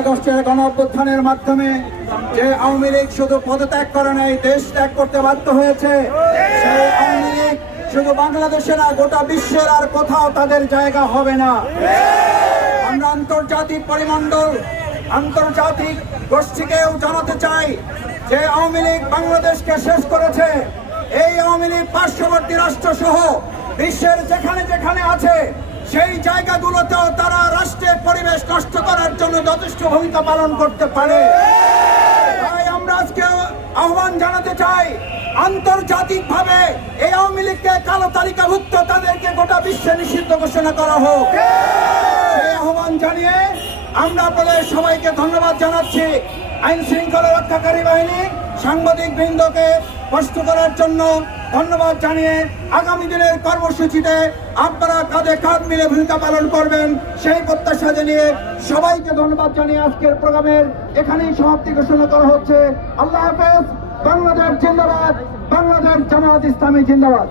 আগস্টের গণঅভ্যুত্থানের মাধ্যমে যে আওয়ামী লীগ শুধু পদত্যাগ করে নাই, দেশ ত্যাগ করতে বাধ্য হয়েছে, সেই আওয়ামী লীগ শুধু বাংলাদেশে না, গোটা বিশ্বের আর কোথাও তাদের জায়গা হবে না। আমরা আন্তর্জাতিক পরিমণ্ডল, আন্তর্জাতিক গোষ্ঠীকেও জানাতে চাই যে আওয়ামী লীগ বাংলাদেশকে শেষ করেছে। এই আওয়ামী লীগ পার্শ্ববর্তী রাষ্ট্র সহ বিশ্বের যেখানে যেখানে আছে সেই জায়গাগুলোতেও তারা রাষ্ট্রের পরিবেশ নষ্ট করার জন্য যথেষ্ট ভূমিকা পালন করতে পারে। তাই আমরা আজকে আহ্বান জানাতে চাই, আন্তর্জাতিকভাবে এই আওয়ামী লীগকে কালো তালিকাভুক্ত, তাদেরকে গোটা বিশ্বে নিষিদ্ধ ঘোষণা করা হোক। সেই আহ্বান জানিয়ে আমরা আপনাদের সবাইকে ধন্যবাদ জানাচ্ছি। আইন শৃঙ্খলা রক্ষাকারী বাহিনী, সাংবাদিক বৃন্দকে কষ্ট করার জন্য ধন্যবাদ জানিয়ে আগামী দিনের কর্মসূচিতে আপনারা কাঁধে কাঁধ মিলে ভূমিকা পালন করবেন সেই প্রত্যাশা জানিয়ে সবাইকে ধন্যবাদ জানিয়ে আজকের প্রোগ্রামের এখানেই সমাপ্তি ঘোষণা করা হচ্ছে। আল্লাহ হাফেজ। বাংলাদেশ জিন্দাবাদ, বাংলাদেশ জামায়াত ইসলামী জিন্দাবাদ।